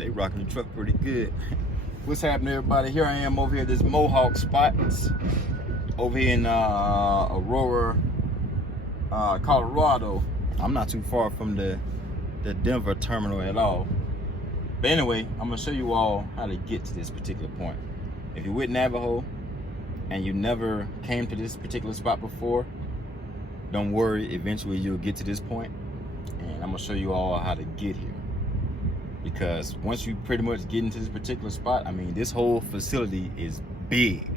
they rocking the truck pretty good. What's happening, everybody? Here I am over here at this Mohawk spots over here in Aurora, Colorado. I'm not too far from the Denver terminal at all. But anyway, I'm gonna show you all how to get to this particular point. If you're with Navajo and you never came to this particular spot before, don't worry, eventually you'll get to this point. And I'm gonna show you all how to get here. Because once you pretty much get into this particular spot, I mean, this whole facility is big.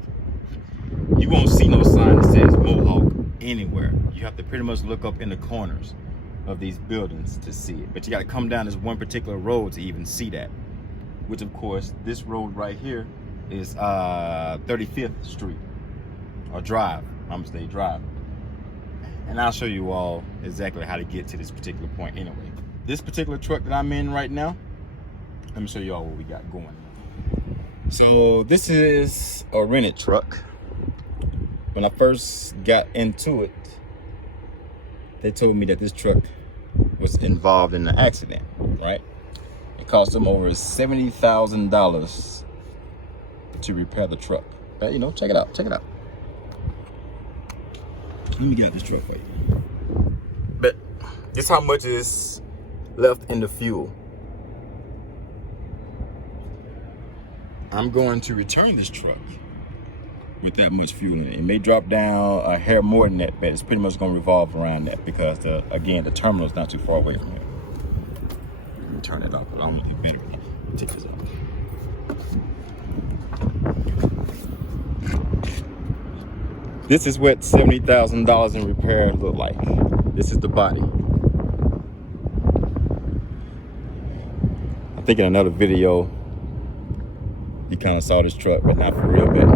You won't see no sign that says Mohawk anywhere. You have to pretty much look up in the corners of these buildings to see it. But you gotta come down this one particular road to even see that. Which of course, this road right here is 35th Street, or Drive, I'm gonna say Drive. And I'll show you all exactly how to get to this particular point anyway. This particular truck that I'm in right now, let me show you all what we got going. So this is a rented truck. When I first got into it, they told me that this truck was involved in an accident, right? It cost them over $70,000 to repair the truck. But you know, check it out, check it out. Let me get out this truck for you. But this how much is left in the fuel. I'm going to return this truck with that much fuel in it. It may drop down a hair more than that, but it's pretty much going to revolve around that because, again, the terminal is not too far away from here. Let me turn it off, but I don't need better. Take this off. This is what $70,000 in repair look like. This is the body. I think in another video, you kind of saw this truck, but not for real, but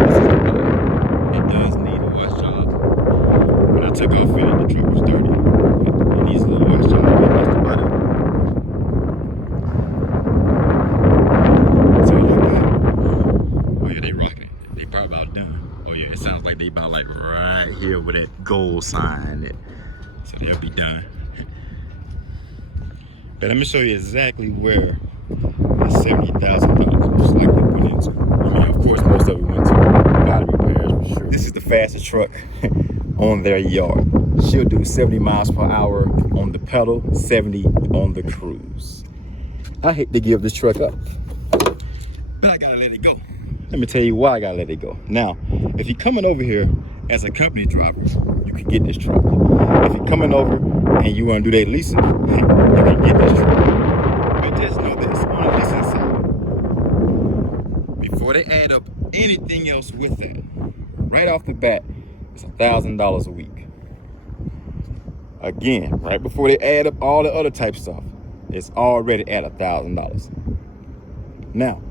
this is the body. It does need a wash job. When I took off in it, the truck was dirty. It needs a little wash job, but that's the body. So you like that? Oh yeah, they rocking it. They probably about done. Oh yeah, it sounds like they about like right here with that gold sign. So they'll be done. But let me show you exactly where the $70,000 most likely went into. I mean, of course, most of it went to body repairs for sure. This is the fastest truck on their yard. She'll do 70 miles per hour on the pedal, 70 on the cruise. I hate to give this truck up, but I gotta let it go. Let me tell you why I gotta let it go. Now, if you're coming over here as a company driver, you can get this truck. If you're coming over and you want to do that leasing, you can get this truck. But just know this, on the leasing side, before they add up anything else with that, right off the bat, it's $1,000 a week. Again, right before they add up all the other type stuff, it's already at $1,000. Now,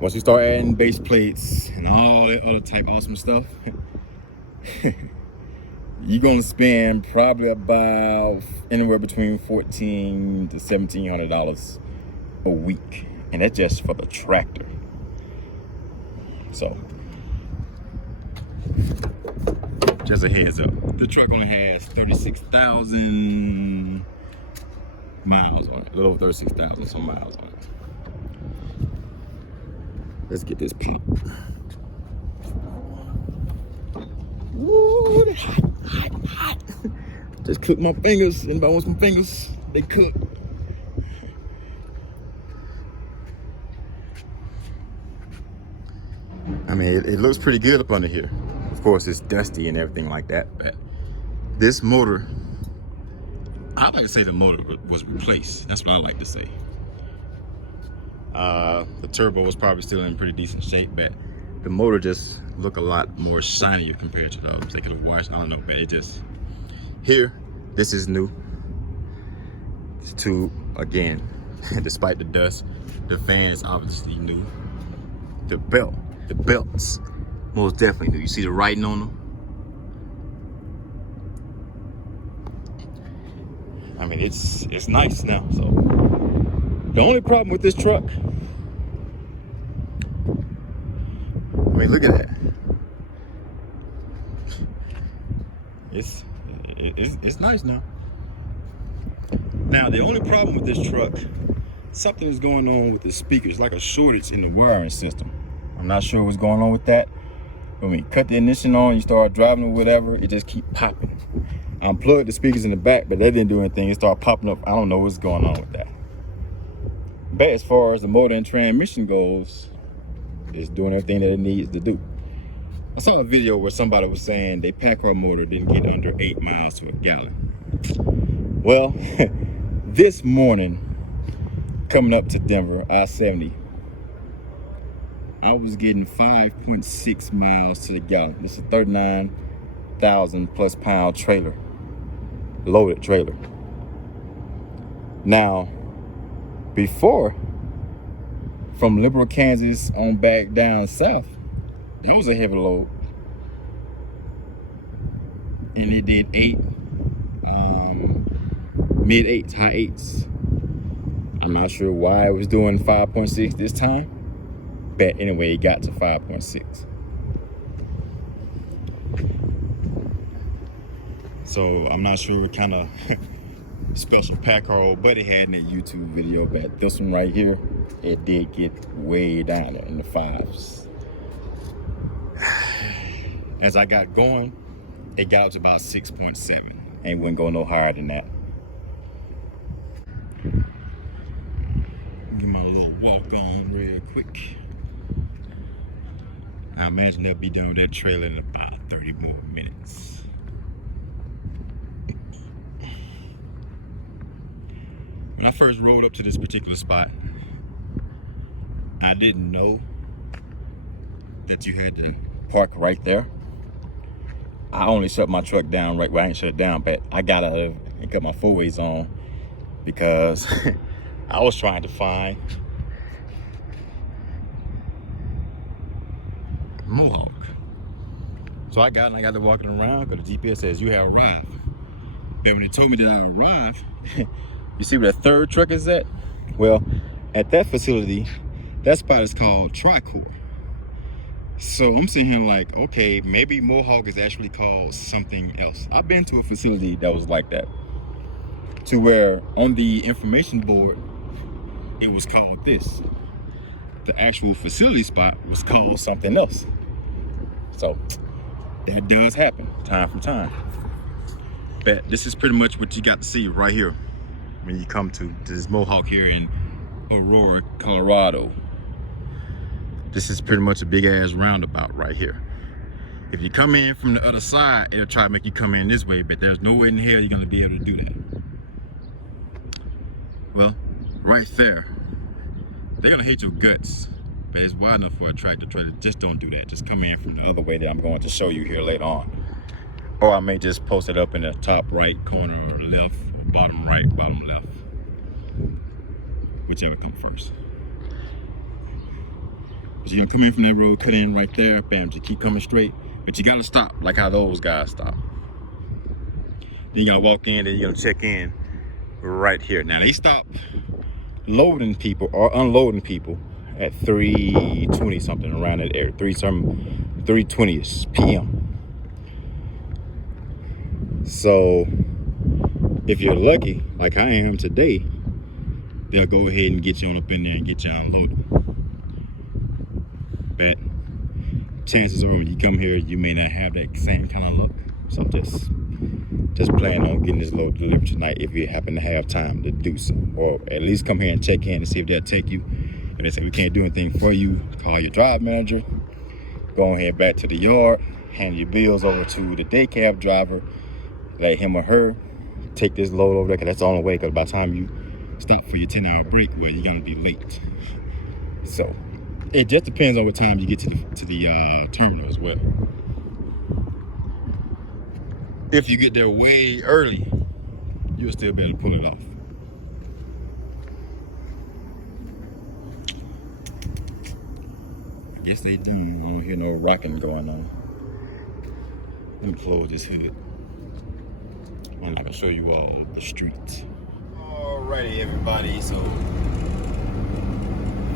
once you start adding base plates and all that other type awesome stuff, you're gonna spend probably about anywhere between $1,400 to $1,700 a week, and that's just for the tractor. So, just a heads up, the truck only has 36,000 miles on it, a little over 36,000 some miles on it. Let's get this pump. Woo, it's hot, hot, hot. Just cook my fingers. Anybody want some fingers? They cook. I mean, it looks pretty good up under here. Of course, it's dusty and everything like that, but this motor, I like to say the motor was replaced. That's what I like to say. The turbo was probably still in pretty decent shape, but the motor just looked a lot more shinier compared to those. They could have washed, I don't know, but it just, here, this is new. This tube, again, despite the dust, the fan is obviously new. The belts, most definitely new. You see the writing on them? I mean, it's nice now, so. The only problem with this truck, I mean, look at that. It's nice now. Now, the only problem with this truck, something is going on with the speakers, like a shortage in the wiring system. I'm not sure what's going on with that. When we cut the ignition on, you start driving or whatever, it just keep popping. I unplugged the speakers in the back, but that didn't do anything. It started popping up. I don't know what's going on with that. But as far as the motor and transmission goes, it's doing everything that it needs to do. I saw a video where somebody was saying their Packard motor didn't get under 8 miles to a gallon. Well, this morning, coming up to Denver, I-70, I was getting 5.6 miles to the gallon. This is a 39,000 plus pound trailer, loaded trailer. Now, before, from Liberal, Kansas on back down south, that was a heavy load. And it did mid 8s, high 8s. I'm not sure why it was doing 5.6 this time, but anyway, it got to 5.6. So I'm not sure what kind of special Packard old buddy had in that YouTube video, but this one right here, it did get way down in the 5s. As I got going, it got up to about 6.7. Ain't wouldn't go no higher than that. Give me a little walk on real quick. I imagine they'll be done with their trailer in about 30 more minutes. When I first rolled up to this particular spot, I didn't know that you had to park right there. I only shut my truck down right where I ain't shut it down, but I got out of and cut my 4-ways on because I was trying to find Mohawk. So I got to walking around because the GPS says you have arrived. And when they told me that I arrived, you see where the third truck is at? Well, at that facility, that spot is called Tricor. So I'm sitting here like, okay, maybe Mohawk is actually called something else. I've been to a facility that was like that, to where on the information board, it was called this. The actual facility spot was called something else. So that does happen time from time. But this is pretty much what you got to see right here when you come to this Mohawk here in Aurora, Colorado. This is pretty much a big ass roundabout right here. If you come in from the other side, it'll try to make you come in this way, but there's no way in hell you're gonna be able to do that. Well, right there, they're gonna hate your guts, but it's wide enough for a tractor trailer. Just don't do that. Just come in from the other way that I'm going to show you here later on. Or I may just post it up in the top right corner or left, bottom right, bottom left. Whichever comes first. But you're gonna come in from that road, cut in right there, bam, just keep coming straight. But you gotta stop, like how those guys stop. Then you gotta walk in, then you're gonna check in right here. Now they stop loading people or unloading people at 3:20 something around that area, 3:20 p.m. So if you're lucky, like I am today, they'll go ahead and get you on up in there and get you unloaded. But chances are when you come here, you may not have that same kind of look. So just plan on getting this load delivered tonight if you happen to have time to do so. Or at least come here and check in and see if they'll take you. If they say we can't do anything for you, call your drive manager, go ahead back to the yard, hand your bills over to the day cab driver, let him or her take this load over there, because that's the only way, because by the time you stop for your 10-hour break, well, you're gonna be late. So it just depends on what time you get to the terminal as well. If you get there way early, you'll still be able to pull it off. I guess they do. I don't hear no rocking going on. Let me close this hood. I'm not gonna show you all the streets. Alrighty, everybody. So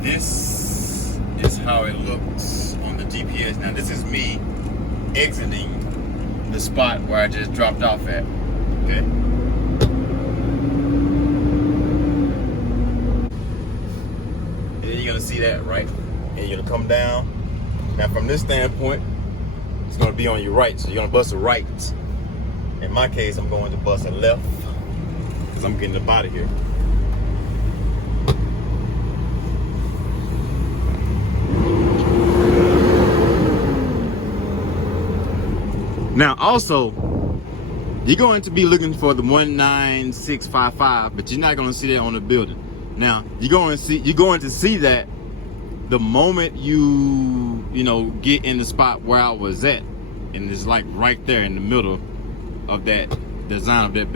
this is how it looks on the GPS. Now this is me exiting the spot where I just dropped off at. Okay. see that, right? And you're gonna come down. Now from this standpoint, it's gonna be on your right. So you're gonna bust a right. In my case, I'm going to bust a left because I'm getting up out of here. Now also, you're going to be looking for the 19655, but you're not going to see that on the building. Now you're going to see that the moment you get in the spot where I was at, and it's like right there in the middle of that design of that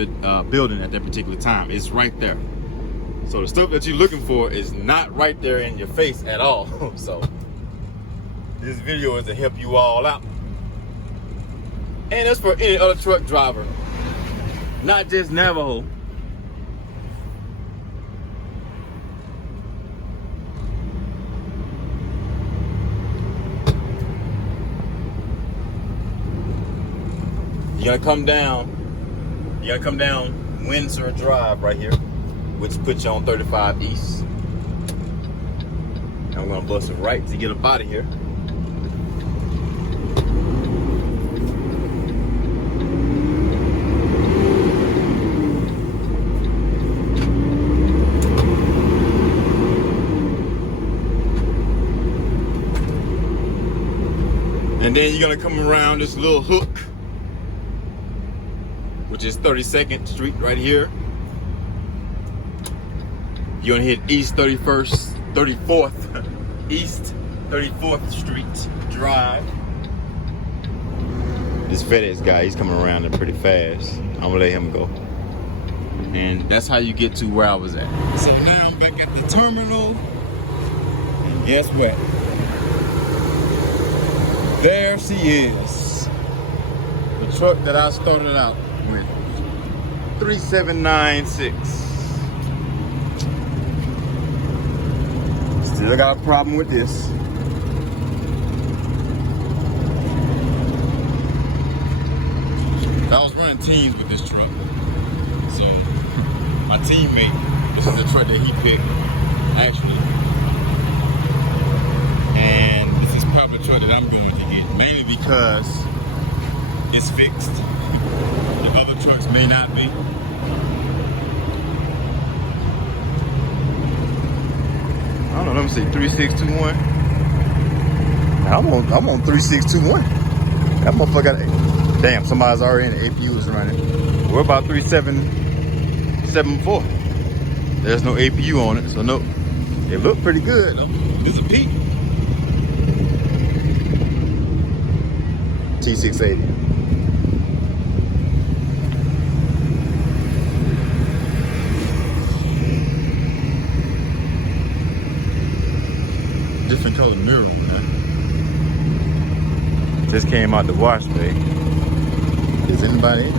building at that particular time. It's right there. So the stuff that you're looking for is not right there in your face at all. So this video is to help you all out. And that's for any other truck driver, not just Navajo. You gotta come down Windsor Drive right here, which puts you on 35 East. And I'm gonna bust it right to get up out of here. And then you're gonna come around this little hook, which is 32nd Street right here. You're gonna hit East 34th East 34th Street Drive. This FedEx guy, he's coming around there pretty fast. I'm gonna let him go. And that's how you get to where I was at. So now I'm back at the terminal. And guess what? There she is. The truck that I started out with. 3796. Still got a problem with this. I was running teams with this truck. So my teammate, this is the truck that he picked, actually. And this is probably the truck that I'm going to get, mainly because it's fixed. The other trucks may not be. I don't know, let me see, 3621. I'm on 3621. That motherfucker got, damn, somebody's already in the APU is running. We're about 3774. There's no APU on it, so no. It looked pretty good though. This is a peak. T680. Different color mirror on that. Just came out the wash bay. Is anybody in?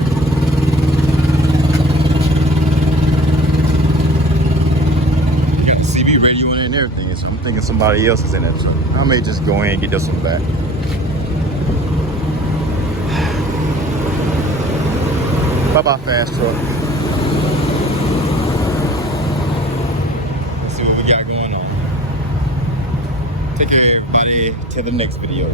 You got the CB radio in there and everything, so I'm thinking somebody else is in that truck. I may just go in and get this one back. Bye-bye, fast truck. Let's see what we got going on. Take care, everybody. Till the next video.